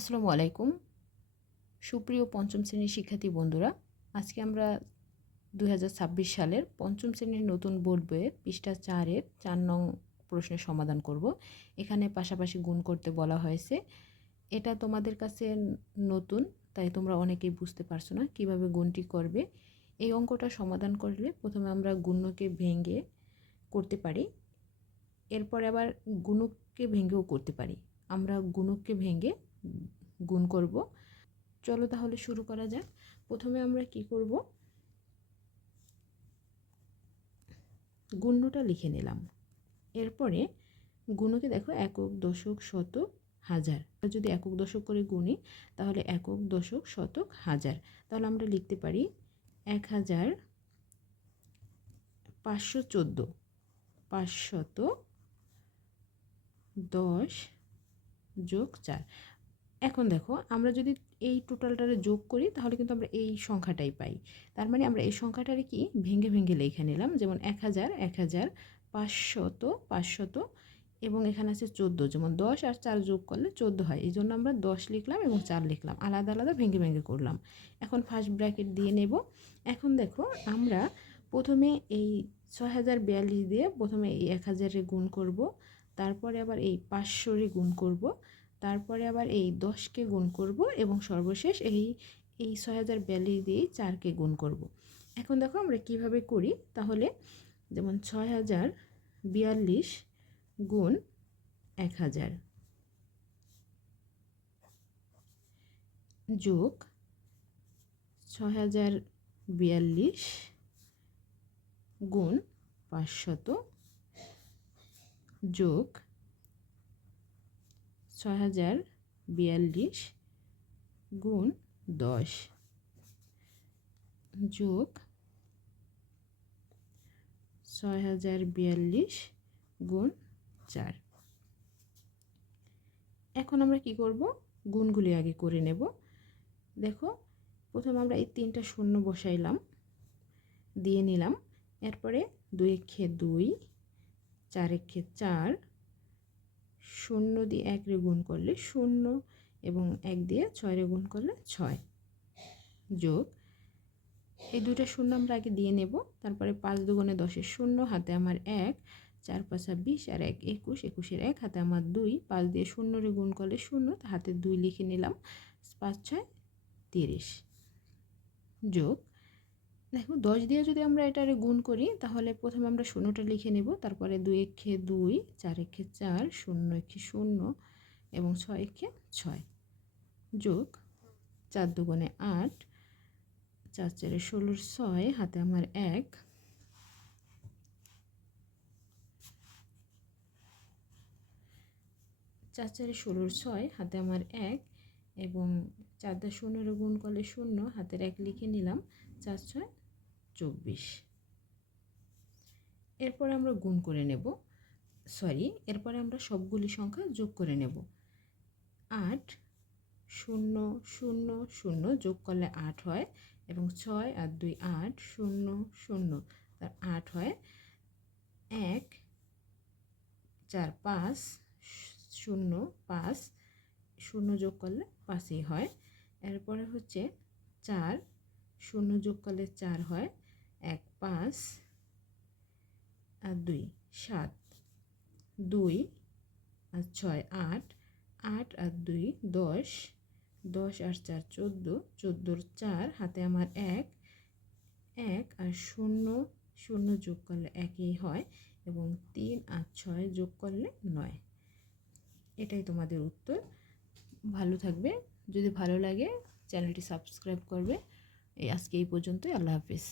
আসসালামু আলাইকুম। সুপ্রিয় পঞ্চম শ্রেণীর শিক্ষার্থী বন্ধুরা, আজকে আমরা 2026 সালের পঞ্চম শ্রেণীর নতুন বোর্ড বইয়ের পৃষ্ঠা 4-এর 4 নং প্রশ্নের সমাধান করব। এখানে পাশাপাশি গুণ করতে বলা হয়েছে। এটা তোমাদের কাছে নতুন, তাই তোমরা অনেকেই বুঝতে পারছো না কিভাবে গুণটি করবে। এই অঙ্কটা সমাধান করলে প্রথমে আমরা গুণকে ভেঙে করতে পারি, এরপরে আবার গুণককে ভেঙেও করতে পারি। আমরা গুণককে ভেঙে গুণ করব। চলো তাহলে শুরু করা যাক। প্রথমে আমরা কি করব, গুণ্যটা লিখে নিলাম। এরপরে গুণকে দেখো একক, দশক, শতক, হাজার। যদি একক দশক করে গুণি তাহলে একক, দশক, শতক, হাজার। তাহলে আমরা লিখতে পারি 1514 510 যোগ 4। এখন দেখো আমরা যদি এই টোটালটারে যোগ করি তাহলে কিন্তু আমরা এই সংখ্যাটাই পাই। তার মানে আমরা এই সংখ্যাটারে কি ভেঙে ভেঙে লিখে নিলাম, যেমন 1000 1000, 500 500, এবং এখানে আছে 14, যেমন 10 আর 4 যোগ করলে 14 হয়। এই জন্য আমরা 10 লিখলাম এবং 4 লিখলাম, আলাদা আলাদা ভেঙে ভেঙে করলাম। এখন ফার্স্ট ব্র্যাকেট দিয়ে নেব। এখন দেখো আমরা প্রথমে এই 6042 দিয়ে প্রথমে এই 1000-এ গুণ করব, তারপরে আবার এই 500-রে গুণ করব, তারপরে আবার এই 10কে গুণ করব এবং সর্বশেষ এই 6042 দিয়ে 4কে গুণ করব। এখন দেখো আমরা কিভাবে করি, তাহলে যেমন 6042 গুণ 1000 যোগ 6042 গুণ 500 যোগ 6042 গুণ 10 যোগ 6042 গুণ 4। এখন আমরা কি করব, গুণগুলি আগে করে নেব। দেখো প্রথমে আমরা এই 3টা শূন্য বসাইলাম, দিয়ে নিলাম। এরপরে 2 একে 2, 4 একে 4, 0 দিয়ে 1 রে গুণ করলে 0 এবং 1 দিয়ে 6 রে গুণ করলে 6 যোগ এই 2টা শূন্য আমরা আগে দিয়ে নেব। তারপরে 5 দুগুণে 10-এর 0, হাতে আমার 1, 4 5 20 আর 1 21, 21-এর 1, হাতে আমার 2, 5 দিয়ে 0 রে গুণ করলে 0, হাতে 2 লিখে নিলাম, 5 6 30 যোগ দেখো 10 দিয়ে যদি আমরা এটারে গুণ করি তাহলে প্রথমে আমরা 0টা লিখে নেব, তারপরে 2 একে 2, 4 একে 4, 0 একে 0 এবং 6 একে 6 যোগ 4 দুগুণে 8, 4 4 16, 6, হাতে আমার 1, 4 4 16, 6, হাতে আমার 1 এবং 4 দিয়ে 0 রে গুণ করলে 0, হাতের 1 লিখে নিলাম, 4 6 24। এরপরে আমরা গুণ করে নেব, এরপরে আমরা সবগুলি সংখ্যা যোগ করে নেব। 8 0 0 0 যোগ করলে 8 হয় এবং 6 আর 2 8, 0 0 তার 8 হয়। 1 4 5 0 5, 0 যোগ করলে 5ই হয়। এরপরে হচ্ছে 4 0 যোগ করলে 4 হয়, 1 5 আর 2 7, 2 আর 6 8, 8 আর 2 10, 10 আর 4 14, 14-র 4, হাতে আমার 1 1 আর 0 0 যোগ করলে 1ই হয় এবং 3 আর 6 যোগ করলে 9। এটাই তোমাদের উত্তর। ভালো থাকবে, যদি ভালো লাগে চ্যানেলটি সাবস্ক্রাইব করবে। আজকে এই পর্যন্তই। আল্লাহ হাফিজ।